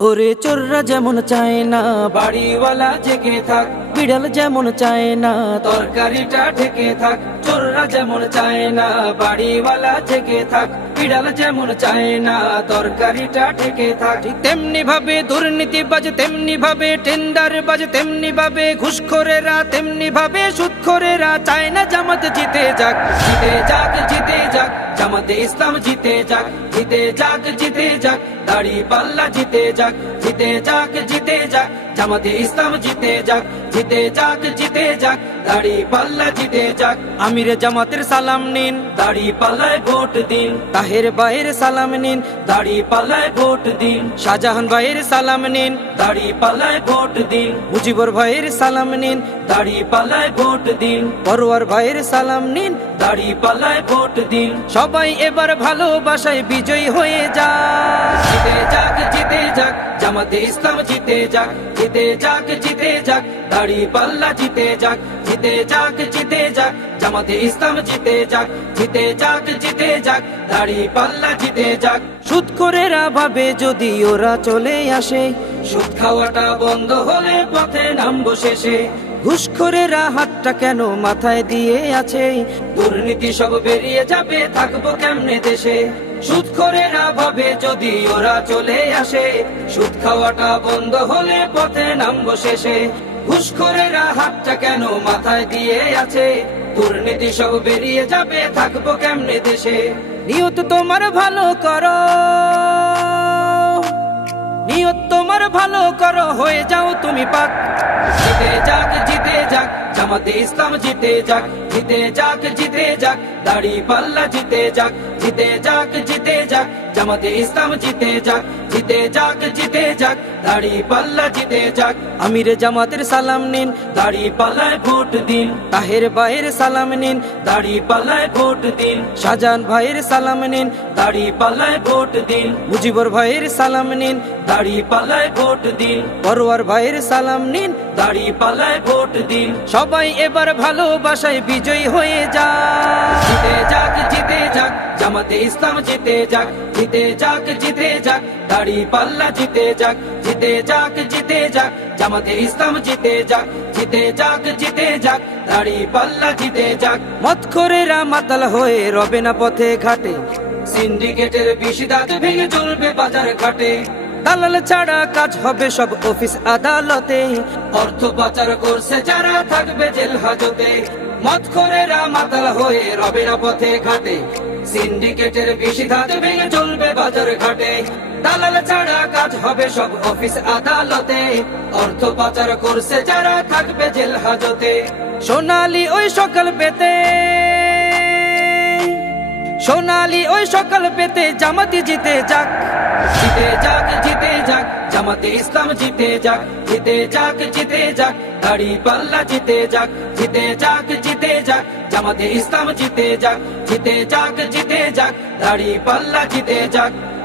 ওরে চোররা যেমন চায় না বাড়িওয়ালা জেগে থাক, বিড়াল যেমন চায় না তরকারিটা ঢেকে থাক। চোররা যেমন চায় না বাড়িওয়ালা জেগে থাক, বিড়াল যেমন চায় না তরকারিটা ঢেকে থাক। ঠিক তেমনি ভাবে দুর্নীতিবাজ, তেমনি ভাবে টেন্ডারবাজ, তেমনি ভাবে ঘুষখোরেরা, তেমনি ভাবে সুদখোরেরা চায় না জামাত জিতে যাক। জিতে যাক, জিতে যাক, জামাতে ইসলাম জিতে যাক। জিতে যাক, জিতে যাক, দাড়ি পাল্লা জিতে যাক। জিতে যাক, জিতে যাক, জামাতে ইসলাম জিতে যাক। জিতে যাক, জিতে যাক, দাড়ি পাল্লা জিতে যাক। আমির জামাতের সালাম নিন, দাড়ি পাল্লায় ভোট দিন। তাহের ভাইয়ের সালাম নিন, দাড়ি পাল্লায় ভোট দিন। শাহজাহান ভাইয়ের সালাম নিন, দাড়ি পাল্লায় ভোট দিন। মুজিবুর ভাইয়ের সালাম নিন, দাড়ি পাল্লায় ভোট দিন। পরোয়ার ভাইয়ের সালাম নিন, দাড়ি পাল্লায় ভোট দিন। সবাই এবার ভালোবাসায় বিজয়ী হয়ে যাক। জিতে যাক, জিতে যাক, জামাতে ইসলাম জিতে যাক। জিতে যাক, জিতে যাক, দাড়ি পাল্লা জিতে যাক। জিতে যাক, জিতে যাক, জামাতে ইসলাম জিতে যাক। জিতে যাক, জিতে যাক, দাড়ি পাল্লা জিতে যাক। সুদখোরেরা ভাবে যদি ওরা চলে আসে, সুদ খাওয়াটা বন্ধ হলে পথে নামবো শেষে। ঘুষখোরেরা হাতটা কেন মাথায় দিয়ে আছে, দুর্নীতি সব বেরিয়ে যাবে, থাকবো কেমনে দেশে। সুদখোরেরা ভাবে যদি ওরা চলে আসে, সুদ খাওয়াটা বন্ধ হলে পথে নামবো শেষে। ঘুষখোরেরা হাতটা কেন মাথায় দিয়ে আছে, দুর্নীতি সব বেরিয়ে যাবে, থাকবো কেমনে দেশে। নিয়ত তোমার ভালো করো, নিয়ত তোমার ভালো করো, হয়ে যাও তুমি পাক। জিতে যাক, জিতে যাক, জামাতে ইসলাম জিতে যাক। জিতে যাক, জিতে যাক, দাড়ি পাল্লা জিতে যাক। জিতে যাক, জিতে যাক, জামাতে ইসলাম জিতে যাক। জিতে যাক, জিতে যাক, দাড়ি পাল্লা জিতে যাক। আমির জামাতের সালাম নিন, দাড়ি পাল্লায় ভোট দিন। তাহের ভাইয়ের সালাম নিন, দাড়ি পাল্লায় ভোট দিন। শাহজাহান ভাইয়ের সালাম নিন, দাড়ি পাল্লায় ভোট দিন। মুজিবুর ভাইয়ের সালাম নিন, দাড়ি পাল্লায় ভোট দিন। পরোয়ার ভাইয়ের সালাম নিন, দাড়ি পাল্লায় ভোট দিন। সবাই এবার ভালোবাসায় বিজয়ী হয়ে যাক। জিতে যাক, জিতে যাক, জামাতে ইসলাম জিতে যাক। জিতে যাক, জিতে যাক, দাড়ি পাল্লা জিতে যাক। জিতে যাক, জিতে যাক, জামাতে ইসলাম জিতে যাক। জিতে যাক, জিতে যাক, দাড়ি পাল্লা জিতে যাক। মদখোরেরা মাতাল হয়ে রবে না পথে ঘাটে, সিন্ডিকেটের বিশিদাত ভেঙে চলবে বাজার ঘাটে। দালাল ছাড়া কাজ হবে সব অফিস আদালতে, অর্থ পাচার করছে যারা থাকবে জেল হাজতে। মদখোরেরা মাতাল হয়ে রবে না পথে ঘাটে, সিন্ডিকেটের বিশিদাত ভেঙে চলবে বাজার ঘাটে। দালাল ছাড়া কাজ হবে সব অফিস আদালতে, অর্থ পাচার করছে যারা থাকবে জেল হাজতে। সোনালি ওই সকাল পেতে, সোনালি ওই সকাল পেতে জামাতে জিতে যাক। জিতে যাক, জিতে যাক, জামাতে ইসলাম জিতে যাক। জিতে যাক, জিতে যাক, দাড়ি পাল্লা জিতে যাক। জিতে যাক, জিতে যাক, জামাতে ইসলাম জিতে যাক। জিতে যাক, জিতে যাক, দাড়ি পাল্লা জিতে যাক।